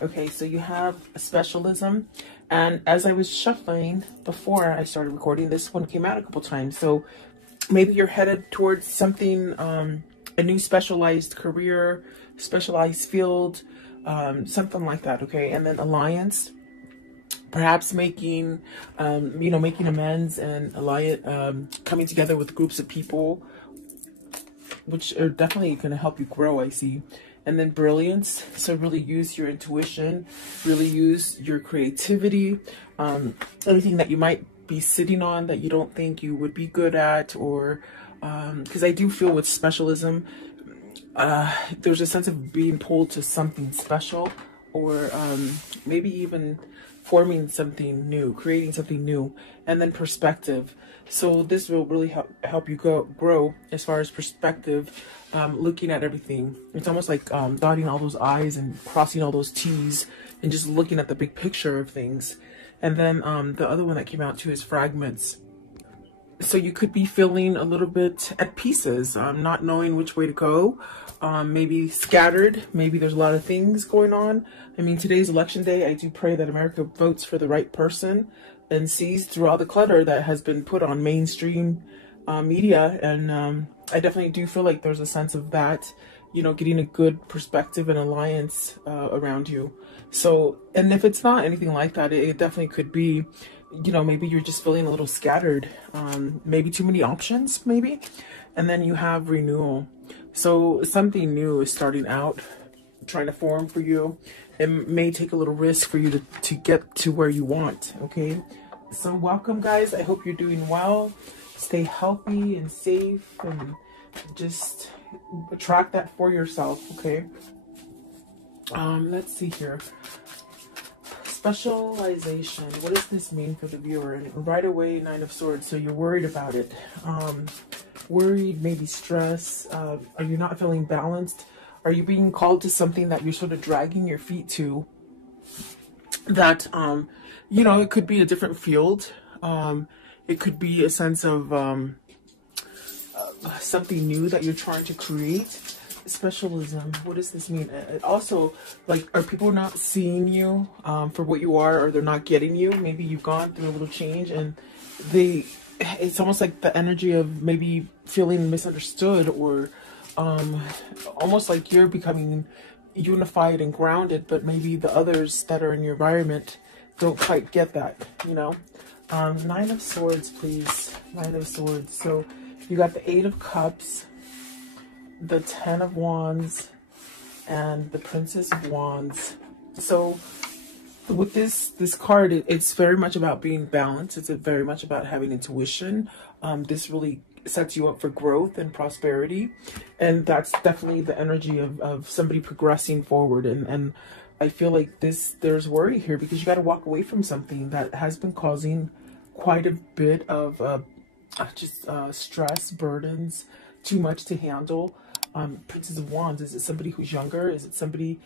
Okay, so you have a specialism, and as I was shuffling before I started recording, this one came out a couple times. So maybe you're headed towards something, a new specialized career, specialized field, something like that. Okay, and then alliance, perhaps making, making amends and alliance, coming together with groups of people, which are definitely going to help you grow, I see. And then brilliance, so really use your intuition, really use your creativity, anything that you might be sitting on that you don't think you would be good at, or because I do feel with specialism, there's a sense of being pulled to something special, or maybe even forming something new, creating something new. And then perspective, so this will really help you grow as far as perspective, looking at everything. It's almost like dotting all those I's and crossing all those T's and just looking at the big picture of things. And then the other one that came out too is fragments. So you could be feeling a little bit at pieces, not knowing which way to go, maybe scattered, maybe there's a lot of things going on. I mean, today's election day. I do pray that America votes for the right person and sees through all the clutter that has been put on mainstream media. And I definitely do feel like there's a sense of that, you know, getting a good perspective and alliance around you. So, and if it's not anything like that, it definitely could be, you know, maybe you're just feeling a little scattered, maybe too many options, maybe. And then you have renewal. So something new is starting out, trying to form for you. It may take a little risk for you to get to where you want, okay? So welcome, guys. I hope you're doing well. Stay healthy and safe, and just attract that for yourself, okay? Let's see here. Specialization. What does this mean for the viewer? And right away, Nine of Swords. So you're worried about it. Worried, maybe stress. Are you not feeling balanced? Are you being called to something that you're sort of dragging your feet to? That, you know, it could be a different field. It could be a sense of something new that you're trying to create. Specialism. What does this mean? Also, like, are people not seeing you for what you are, or they're not getting you? Maybe you've gone through a little change, and it's almost like the energy of maybe feeling misunderstood, or almost like you're becoming unified and grounded, but maybe the others that are in your environment don't quite get that, you know? Nine of Swords, please. Nine of Swords. So you got the Eight of Cups, the Ten of Wands, and the Princess of Wands. So with this card, it's very much about being balanced. It's very much about having intuition. This really sets you up for growth and prosperity, and that's definitely the energy of somebody progressing forward. And I feel like there's worry here, because you got to walk away from something that has been causing quite a bit of stress, burdens, too much to handle. Princess of Wands, is it somebody who's younger? Is it somebody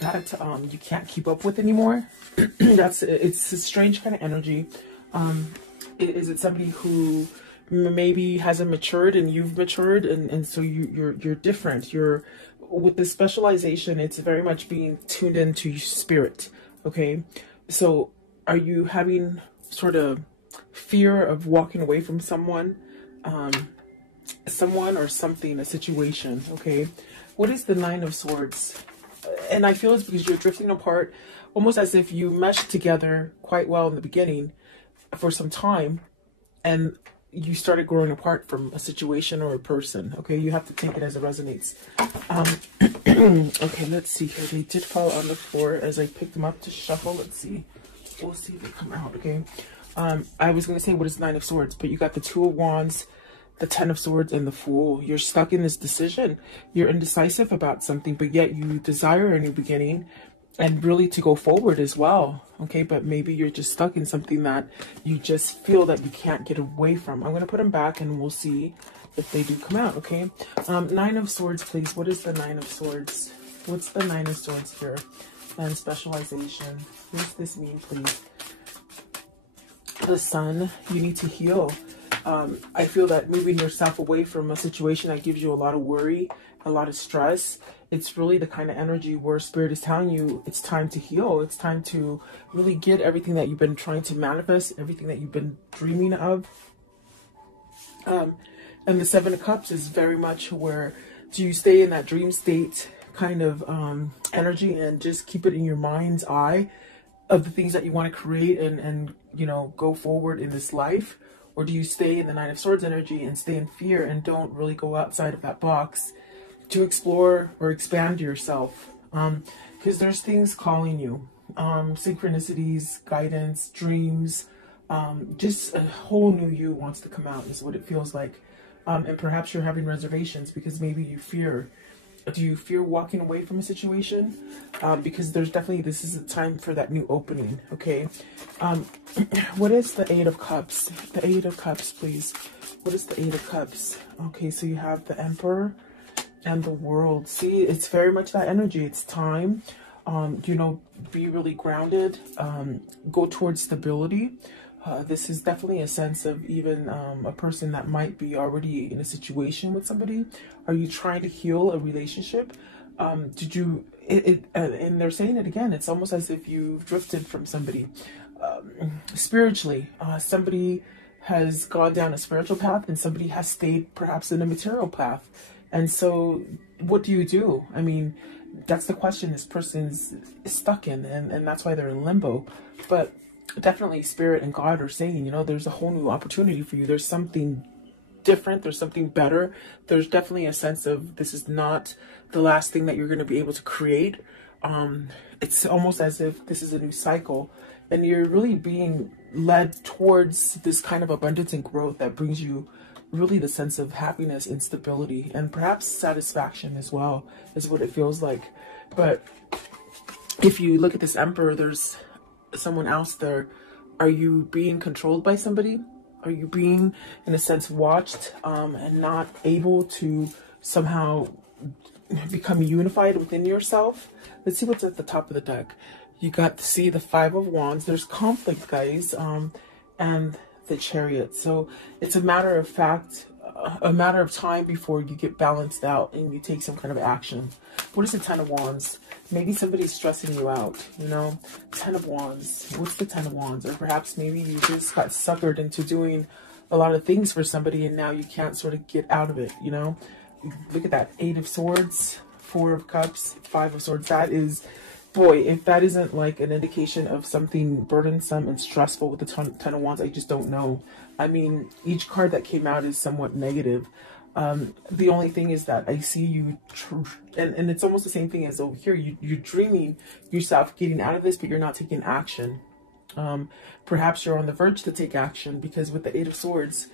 that you can't keep up with anymore? It's a strange kind of energy. Is it somebody who maybe hasn't matured and you've matured, and so you're different? You're with this specialization, it's very much being tuned into your spirit, okay? So are you having sort of fear of walking away from someone or something, a situation, okay? What is the Nine of Swords? And I feel it's because you're drifting apart, almost as if you meshed together quite well in the beginning for some time, and you started growing apart from a situation or a person, okay? You have to take it as it resonates. Okay, let's see here. They did fall on the floor as I picked them up to shuffle. Let's see. We'll see if they come out, okay? I was going to say, what is Nine of Swords? But you got the Two of Wands, the Ten of Swords, and the Fool. You're stuck in this decision. You're indecisive about something, but yet you desire a new beginning and really to go forward as well, okay? But maybe you're just stuck in something that you just feel that you can't get away from. I'm going to put them back and we'll see if they do come out, okay? Nine of Swords, please. What is the Nine of Swords? What's the Nine of Swords here? And specialization. What does this mean, please? The Sun. You need to heal. I feel that moving yourself away from a situation that gives you a lot of worry a lot of stress. It's really the kind of energy where Spirit is telling you it's time to heal. It's time to really get everything that you've been trying to manifest, everything that you've been dreaming of. And the Seven of Cups is very much where do you stay in that dream state kind of energy and just keep it in your mind's eye of the things that you want to create and you know, go forward in this life? Or do you stay in the Nine of Swords energy and stay in fear and don't really go outside of that box to explore or expand yourself? Because there's things calling you, synchronicities, guidance, dreams, just a whole new you wants to come out is what it feels like. And perhaps you're having reservations because maybe you fear. Do you fear walking away from a situation? Because there's definitely, this is a time for that new opening, okay? What is the Eight of Cups? The Eight of Cups, please. What is the Eight of Cups? Okay, so you have the Emperor and the World. See, it's very much that energy. It's time, you know, be really grounded, go towards stability. This is definitely a sense of even a person that might be already in a situation with somebody. Are you trying to heal a relationship? Did you, and they're saying it again, it's almost as if you've drifted from somebody. Spiritually, somebody has gone down a spiritual path and somebody has stayed perhaps in a material path. And so what do you do? I mean, that's the question this person's stuck in, and that's why they're in limbo. But definitely Spirit and God are saying, you know, there's a whole new opportunity for you. There's something different. There's something better. There's definitely a sense of this is not the last thing that you're going to be able to create. It's almost as if this is a new cycle and you're really being led towards this kind of abundance and growth that brings you really the sense of happiness and stability and perhaps satisfaction as well is what it feels like. But if you look at this Emperor, there's someone else there. Are you being controlled by somebody? Are you being, in a sense, watched and not able to somehow become unified within yourself? Let's see what's at the top of the deck. You got to see the Five of Wands. There's conflict, guys, and the Chariot. So it's a matter of fact, a matter of time before you get balanced out and you take some kind of action. What is the Ten of Wands? Maybe somebody's stressing you out, you know? Ten of Wands. What's the Ten of Wands? Or perhaps maybe you just got suckered into doing a lot of things for somebody and now you can't sort of get out of it, you know? Look at that. Eight of Swords, Four of Cups, Five of Swords. That is, boy, if that isn't like an indication of something burdensome and stressful with the Ten of Wands, I just don't know. I mean, each card that came out is somewhat negative. The only thing is that I see you, and it's almost the same thing as over here. You're dreaming yourself getting out of this, but you're not taking action. Perhaps you're on the verge to take action because with the Eight of Swords,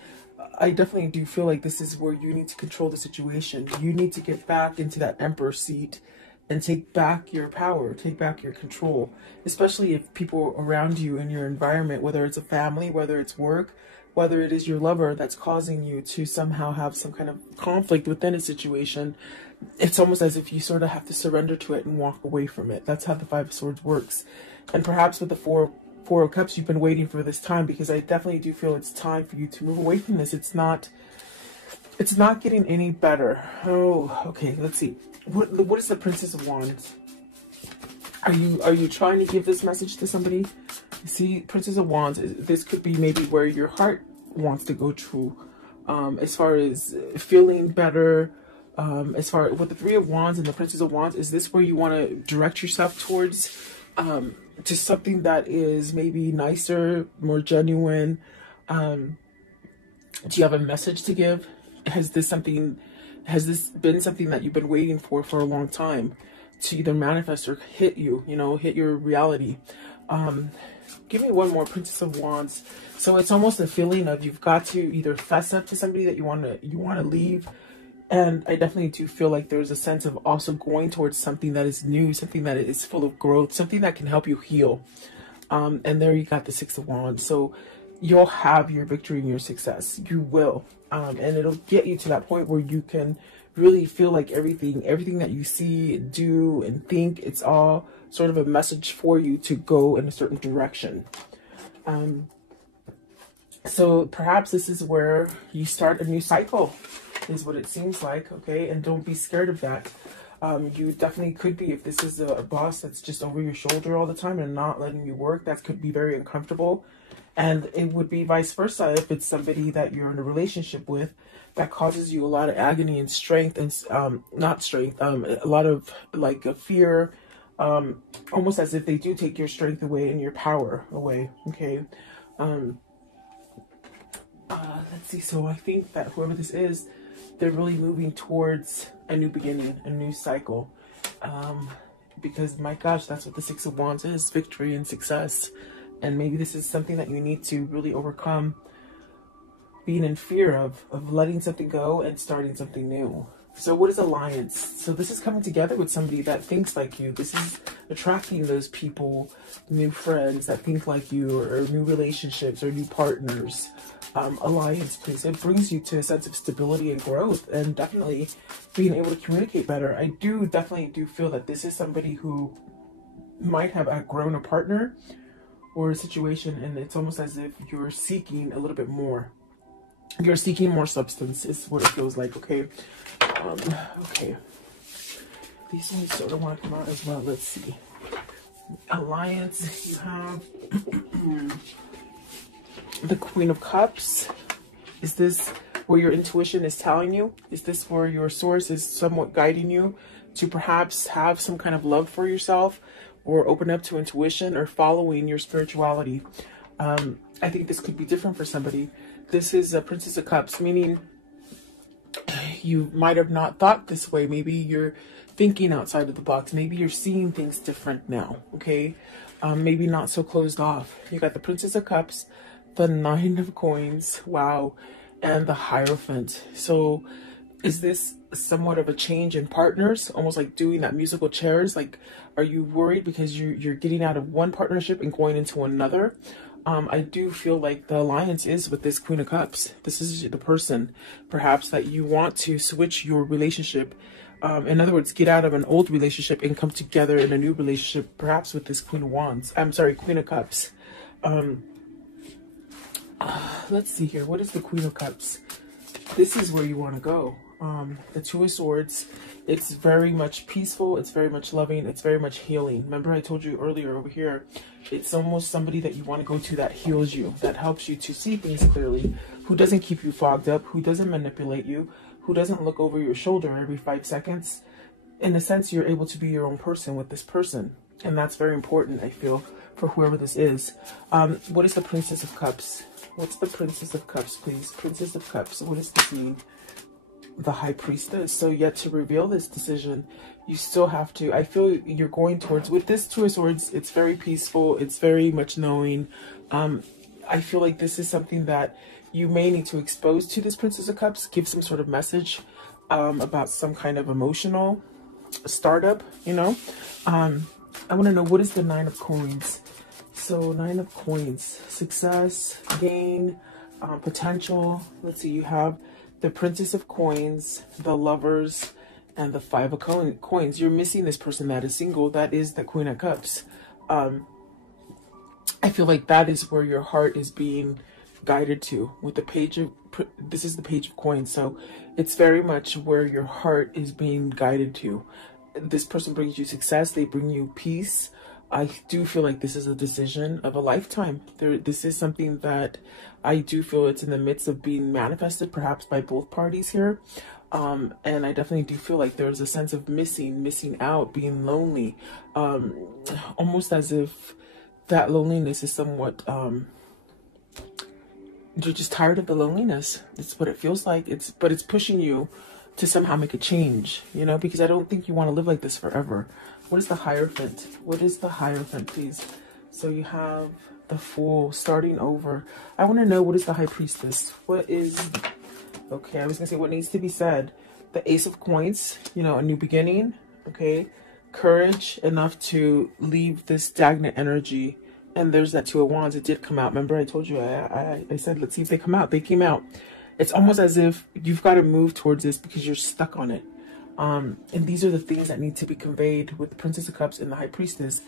I definitely do feel like this is where you need to control the situation. You need to get back into that Emperor seat and take back your power, take back your control, especially if people around you in your environment, whether it's a family, whether it's work, whether it is your lover that's causing you to somehow have some kind of conflict within a situation, it's almost as if you sort of have to surrender to it and walk away from it. That's how the Five of Swords works. And perhaps with the Four of Cups, you've been waiting for this time because I definitely do feel it's time for you to move away from this. It's not getting any better. Oh, okay, let's see. What is the Princess of Wands? Are you trying to give this message to somebody? See, Princess of Wands, this could be maybe where your heart wants to go to, as far as feeling better, as far with the Three of Wands and the Princess of Wands. Is this where you want to direct yourself towards, to something that is maybe nicer, more genuine? Do you have a message to give? Has this been something that you've been waiting for a long time to either manifest or hit you, hit your reality? Give me one more, Princess of Wands. So it's almost a feeling of you've got to either fess up to somebody that you want to leave. And I definitely do feel like there's a sense of also going towards something that is new, something that is full of growth, something that can help you heal. And there you got the Six of Wands. So you'll have your victory and your success. You will. And it'll get you to that point where you can really feel like everything that you see, do, and think, it's all sort of a message for you to go in a certain direction. So perhaps this is where you start a new cycle. is what it seems like, okay? And don't be scared of that. You definitely could be, if this is a boss that's just over your shoulder all the time and not letting you work, that could be very uncomfortable. And it would be vice versa if it's somebody that you're in a relationship with that causes you a lot of agony and strength and not strength, a lot of like a fear, almost as if they do take your strength away and your power away. Okay. Let's see. So I think that whoever this is, they're really moving towards a new beginning, a new cycle. Because my gosh, that's what the Six of Wands is, victory and success. And maybe this is something that you need to really overcome, being in fear of letting something go and starting something new. So what is alliance? So this is coming together with somebody that thinks like you. This is attracting those people, new friends that think like you, or new relationships or new partners. Alliance, please. It brings you to a sense of stability and growth, and definitely being able to communicate better. I definitely do feel that this is somebody who might have outgrown a partner or a situation, and it's almost as if you're seeking a little bit more. You're seeking more substance is what it feels like, okay? Okay. These ones sort of want to come out as well. Let's see. Alliance, you have the Queen of Cups. Is this where your intuition is telling you? Is this where your source is somewhat guiding you to perhaps have some kind of love for yourself, or open up to intuition, or following your spirituality? I think this could be different for somebody. This is a Princess of Cups, meaning you might have not thought this way. Maybe you're thinking outside of the box. Maybe you're seeing things different now, okay? Maybe not so closed off. You got the Princess of Cups, the Nine of Coins, wow, and the Hierophant. So is this somewhat of a change in partners, almost like doing that musical chairs? Like, are you worried because you're getting out of one partnership and going into another? I do feel like the alliance is with this Queen of Cups. This is the person, perhaps, that you want to switch your relationship. In other words, get out of an old relationship and come together in a new relationship, perhaps with this Queen of Wands. I'm sorry, Queen of Cups. Let's see here. What is the Queen of Cups? This is where you want to go. The Two of Swords, it's very much peaceful, it's very much loving, it's very much healing. Remember I told you earlier over here, it's almost somebody that you want to go to that heals you, that helps you to see things clearly, who doesn't keep you fogged up, who doesn't manipulate you, who doesn't look over your shoulder every 5 seconds. In a sense, you're able to be your own person with this person. And that's very important, I feel, for whoever this is. What is the Princess of Cups? What's the Princess of Cups, please? Princess of Cups, what does this mean? The High Priestess. So yet to reveal this decision, you still have to, I feel you're going towards, with this Two of Swords, it's very peaceful, it's very much knowing. I feel like this is something that you may need to expose to this Princess of Cups, give some sort of message about some kind of emotional startup, you know. I want to know, what is the Nine of Coins? So Nine of Coins, success, gain, potential. Let's see, you have the Princess of Coins, the Lovers, and the Five of Coins. You're missing this person that is single. That is the Queen of Cups. I feel like that is where your heart is being guided to. With the Page of, this is the Page of Coins. So it's very much where your heart is being guided to. This person brings you success. They bring you peace. I do feel like this is a decision of a lifetime. This is something that I do feel it's in the midst of being manifested, perhaps by both parties here. And I definitely do feel like there's a sense of missing out, being lonely. Almost as if that loneliness is somewhat, you're just tired of the loneliness. It's what it feels like. But it's pushing you to somehow make a change, you know, because I don't think you want to live like this forever. What is the Hierophant? What is the Hierophant, please? So you have the Fool, starting over. I want to know, what is the High Priestess? What is, okay, I was going to say what needs to be said. The Ace of Coins, you know, a new beginning, okay? Courage enough to leave this stagnant energy. And there's that Two of Wands. It did come out. Remember I told you, I said, let's see if they come out. They came out. It's almost as if you've got to move towards this because you're stuck on it. And these are the things that need to be conveyed with the Princess of Cups and the High Priestess.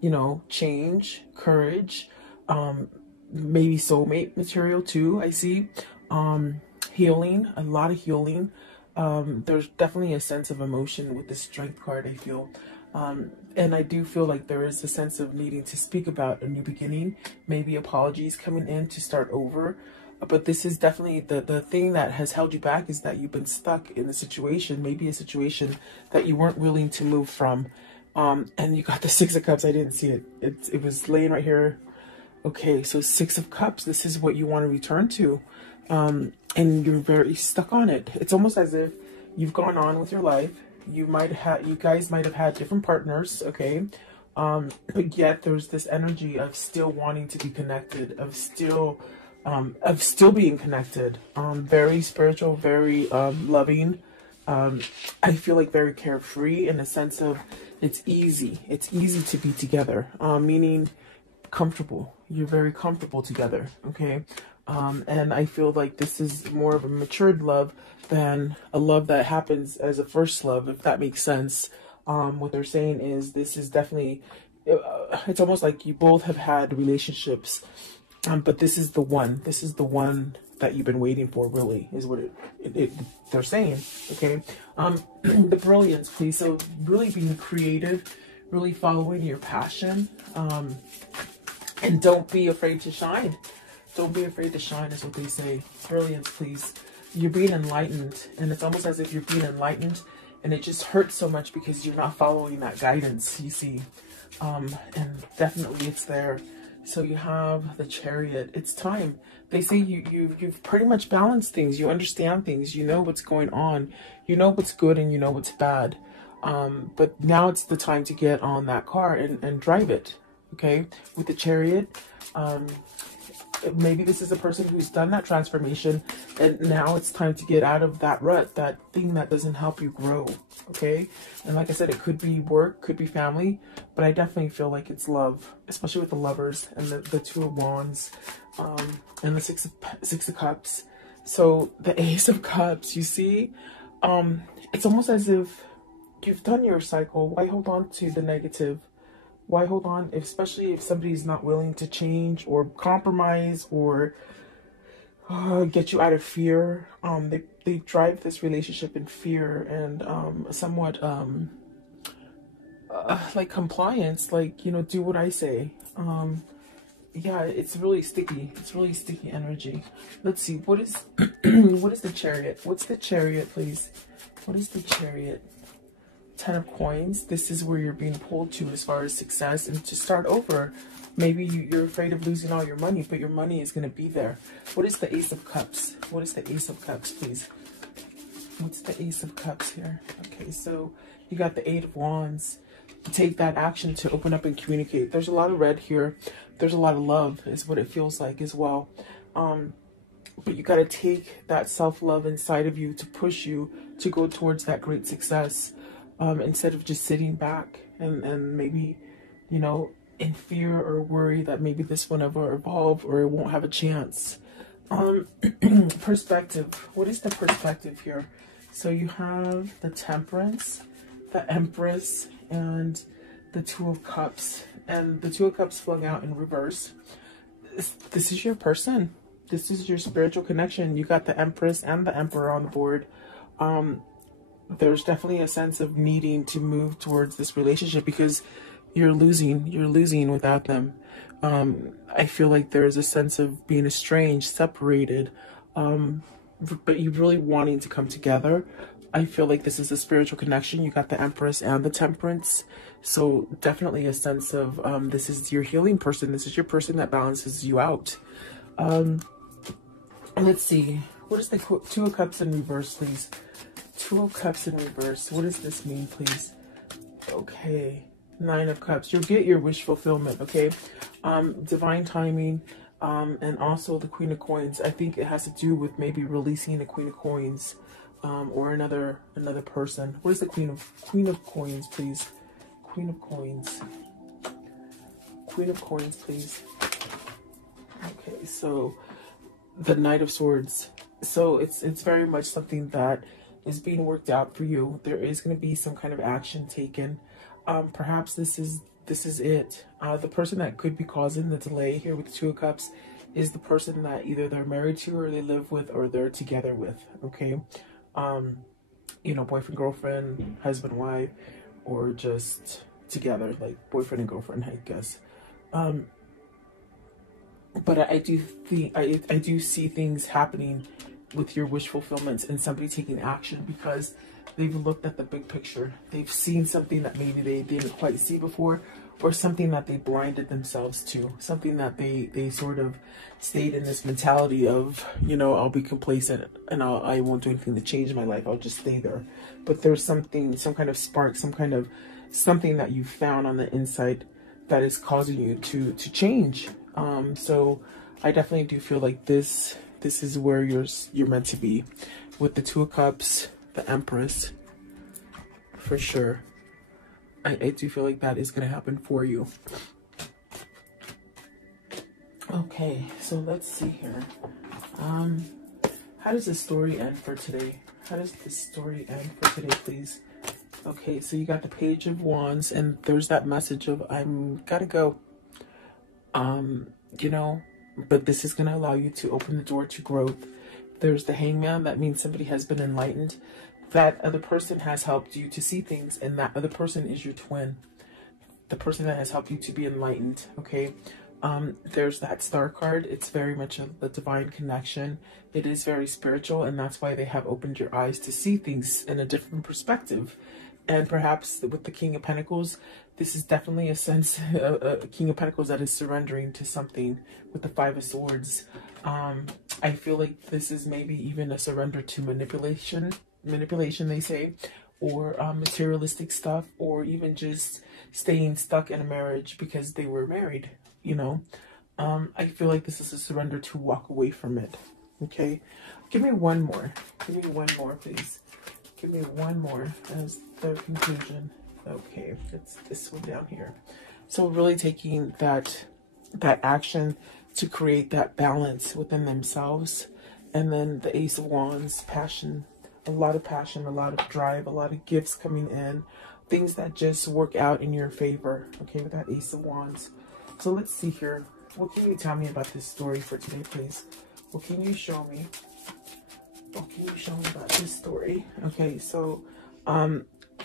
You know, change, courage, maybe soulmate material too, I see. healing, a lot of healing. There's definitely a sense of emotion with the Strength card, I feel. And I do feel like there is a sense of needing to speak about a new beginning, maybe apologies coming in to start over. But this is definitely the thing that has held you back, is that you've been stuck in a situation, maybe a situation that you weren't willing to move from. And you got the Six of Cups. I didn't see it. It was laying right here. Okay, so Six of Cups, this is what you want to return to. And you're very stuck on it. It's almost as if you've gone on with your life. You guys might have had different partners, okay? But yet there's this energy of still wanting to be connected, of still being connected. Very spiritual, very loving. I feel like very carefree, in a sense of it's easy to be together, meaning comfortable. You're very comfortable together, okay? And I feel like this is more of a matured love than a love that happens as a first love, if that makes sense. What they're saying is this is definitely, it's almost like you both have had relationships, but this is the one. This is the one that you've been waiting for, really, is what they're saying, okay? The brilliance, please. So really being creative, really following your passion, and don't be afraid to shine. Don't be afraid to shine is what they say. Brilliance, please. You're being enlightened, and it's almost as if you're being enlightened, and it just hurts so much because you're not following that guidance, you see. And definitely it's there. So you have the Chariot. It's time. They say you've pretty much balanced things. You understand things. You know what's going on. You know what's good and you know what's bad. But now it's the time to get on that car and drive it. Okay? With the Chariot. Maybe this is a person who's done that transformation, and now it's time to get out of that rut, that thing that doesn't help you grow, okay? And like I said, it could be work, could be family, but I definitely feel like it's love, especially with the Lovers and the Two of Wands, and the Six of Cups. So the Ace of Cups, you see, it's almost as if you've done your cycle. Why hold on to the negative? Why hold on, especially if somebody's not willing to change or compromise or get you out of fear? They drive this relationship in fear and somewhat like compliance, like, you know, do what I say. Yeah, it's really sticky. It's really sticky energy. Let's see, what is what is the Chariot? What's the Chariot, please? What is the Chariot? 10 of Coins. This is where you're being pulled to as far as success and to start over. Maybe you're afraid of losing all your money, but your money is going to be there. What is the Ace of Cups? What is the Ace of Cups, please? What's the Ace of Cups here? Okay, so you got the Eight of Wands. Take that action to open up and communicate. There's a lot of red here. There's a lot of love is what it feels like as well. But you got to take that self-love inside of you to push you to go towards that great success. Instead of just sitting back and maybe, you know, in fear or worry that maybe this will never evolve or it won't have a chance. Perspective. What is the perspective here? So you have the Temperance, the Empress, and the Two of Cups. And the Two of Cups flung out in reverse. This is your person. This is your spiritual connection. You got the Empress and the Emperor on the board. There's definitely a sense of needing to move towards this relationship because you're losing without them. I feel like there's a sense of being estranged, separated, but you really wanting to come together. I feel like this is a spiritual connection. You got the Empress and the Temperance. So definitely a sense of this is your healing person. This is your person that balances you out. Let's see. What is the Two of Cups in reverse, please? Two of Cups in reverse. What does this mean, please? Okay. Nine of Cups. You'll get your wish fulfillment, okay? Divine timing, and also the Queen of Coins. I think it has to do with maybe releasing the Queen of Coins, or another person. What is the Queen of Coins, please? Queen of Coins. Queen of Coins, please. Okay, so the Knight of Swords. So it's very much something that is being worked out for you. There is going to be some kind of action taken. Perhaps this is it. The person that could be causing the delay here with the Two of Cups is the person that either they're married to or they live with or they're together with, okay? You know, boyfriend, girlfriend, husband, wife, or just together, like boyfriend and girlfriend, I guess. But I do think I do see things happening with your wish fulfillments and somebody taking action because they've looked at the big picture. They've seen something that maybe they didn't quite see before, or something that they blinded themselves to, something that they sort of stayed in this mentality of, you know, I'll be complacent and I won't do anything to change my life. I'll just stay there. But there's something, some kind of spark, some kind of something that you found on the inside that is causing you to change. So I definitely do feel like this is where you're meant to be, with the Two of Cups, the Empress, for sure. I do feel like that is going to happen for you. Okay, so let's see here. How does the story end for today? How does the story end for today, please? Okay, so you got the Page of Wands, and there's that message of I'm gotta go. You know, but this is going to allow you to open the door to growth. There's the Hangman. That means somebody has been enlightened. That other person has helped you to see things, and that other person is your twin. The person that has helped you to be enlightened, okay? There's that Star card. It's very much a divine connection. It is very spiritual, and that's why they have opened your eyes to see things in a different perspective. And perhaps with the King of Pentacles, this is definitely a sense, a King of Pentacles that is surrendering to something. With the Five of Swords, I feel like this is maybe even a surrender to manipulation, they say, or materialistic stuff, or even just staying stuck in a marriage because they were married, you know. I feel like this is a surrender to walk away from it, okay? Give me one more. Give me one more, please. Give me one more as the conclusion. Okay, it's this one down here. So really taking that action to create that balance within themselves. And then the Ace of Wands, passion, a lot of passion, a lot of drive, a lot of gifts coming in, things that just work out in your favor, okay, with that Ace of Wands. So let's see here. What can you tell me about this story for today, please? What can you show me? What can you show me about this story? Okay, so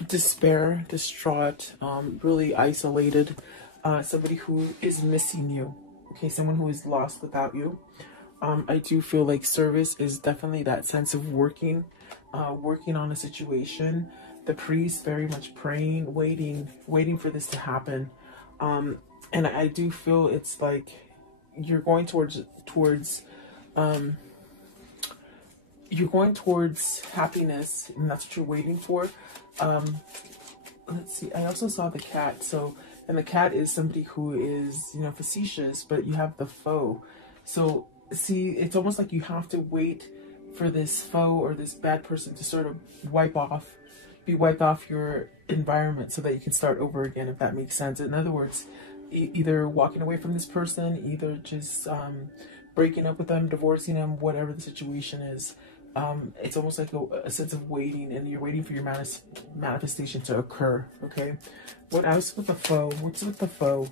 despair, distraught, really isolated, somebody who is missing you, okay, someone who is lost without you. I do feel like service is definitely that sense of working on a situation. The priest very much praying, waiting for this to happen. And I do feel it's like you're going towards you're going towards happiness, and that's what you're waiting for. Let's see, I also saw the cat. So, and the cat is somebody who is, you know, facetious, but you have the foe. So see, it's almost like you have to wait for this foe or this bad person to sort of be wiped off your environment so that you can start over again, if that makes sense. In other words, either walking away from this person, either just breaking up with them, divorcing them, whatever the situation is. It's almost like a sense of waiting, and you're waiting for your manifestation to occur, okay? What else with the foe? What's with the foe?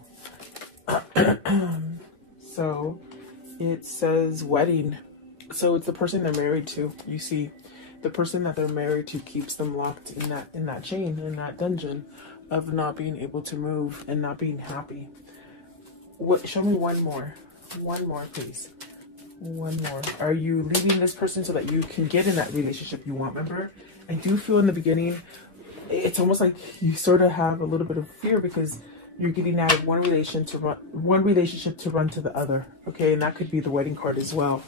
So it says wedding. So it's the person they're married to. You see, the person that they're married to keeps them locked in that chain, in that dungeon of not being able to move and not being happy. What? Show me one more, please. One more. Are you leaving this person so that you can get in that relationship you want? Remember, I do feel in the beginning, it's almost like you sort of have a little bit of fear because you're getting out of one relationship to run to the other. Okay, and that could be the wedding card as well.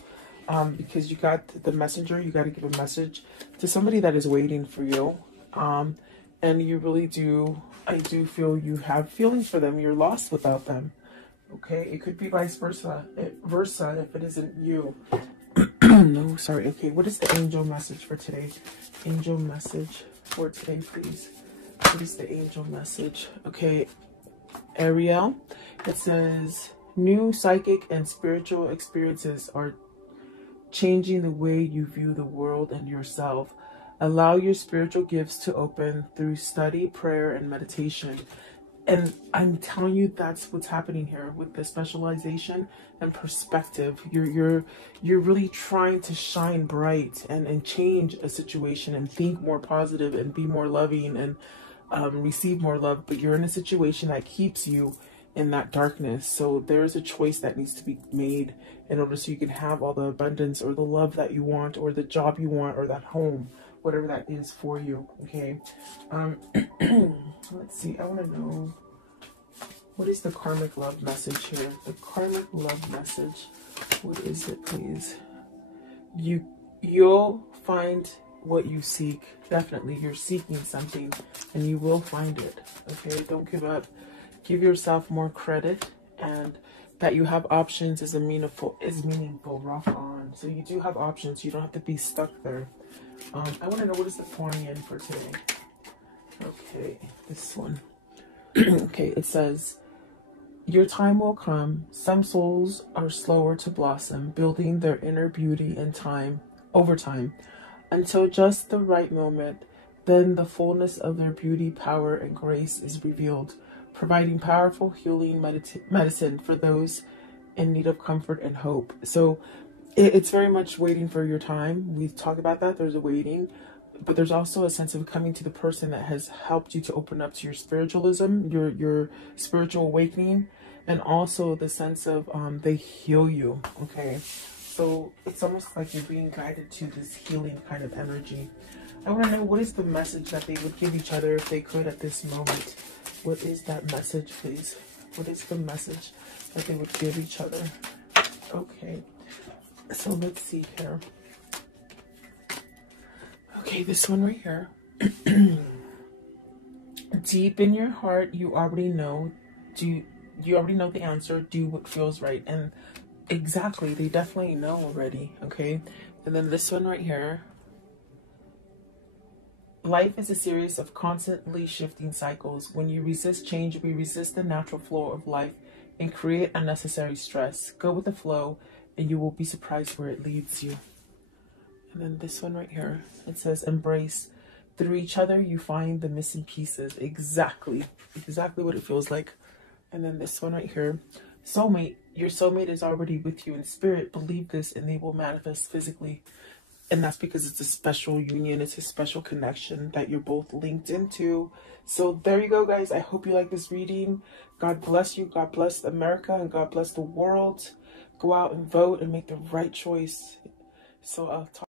Because you got the messenger, you got to give a message to somebody that is waiting for you. And you really do, I do feel you have feelings for them. You're lost without them. Okay, it could be vice versa if it isn't you. No, sorry. Okay, what is the angel message for today? Angel message for today, please. What is the angel message? Okay, Ariel, it says, new psychic and spiritual experiences are changing the way you view the world and yourself. Allow your spiritual gifts to open through study, prayer, and meditation. And I'm telling you, that's what's happening here with the specialization and perspective. You're really trying to shine bright and change a situation and think more positive and be more loving and receive more love. But you're in a situation that keeps you in that darkness. So there's a choice that needs to be made in order so you can have all the abundance or the love that you want, or the job you want, or that home, whatever that is for you. Okay. Let's see. I want to know, what is the karmic love message here? The karmic love message. What is it, please? You'll find what you seek. Definitely, you're seeking something, and you will find it. Okay. Don't give up. Give yourself more credit, and that you have options is meaningful. Rock on. So you do have options. You don't have to be stuck there. I want to know, what is the pouring in for today? Okay, this one. Okay, it says, your time will come. Some souls are slower to blossom, building their inner beauty in time, over time, until just the right moment. Then the fullness of their beauty, power, and grace is revealed, providing powerful healing medicine for those in need of comfort and hope. So it's very much waiting for your time. We talk about that. There's a waiting, but there's also a sense of coming to the person that has helped you to open up to your spiritualism, your spiritual awakening, and also the sense of they heal you. Okay, so it's almost like you're being guided to this healing kind of energy. I want to know, what is the message that they would give each other if they could at this moment? What is that message, please? What is the message that they would give each other? Okay, so let's see here. Okay, this one right here. Deep in your heart, you already know. You already know the answer. Do what feels right. And exactly, they definitely know already. Okay, and then this one right here. Life is a series of constantly shifting cycles. When you resist change, we resist the natural flow of life and create unnecessary stress. Go with the flow, and you will be surprised where it leads you. And then this one right here, it says, embrace. Through each other, you find the missing pieces. Exactly what it feels like. And then this one right here, soulmate. Your soulmate is already with you in spirit. Believe this, and they will manifest physically. And that's because it's a special union. It's a special connection that you're both linked into. So there you go, guys. I hope you like this reading. God bless you. God bless America, and God bless the world. Go out and vote and make the right choice. So I'll talk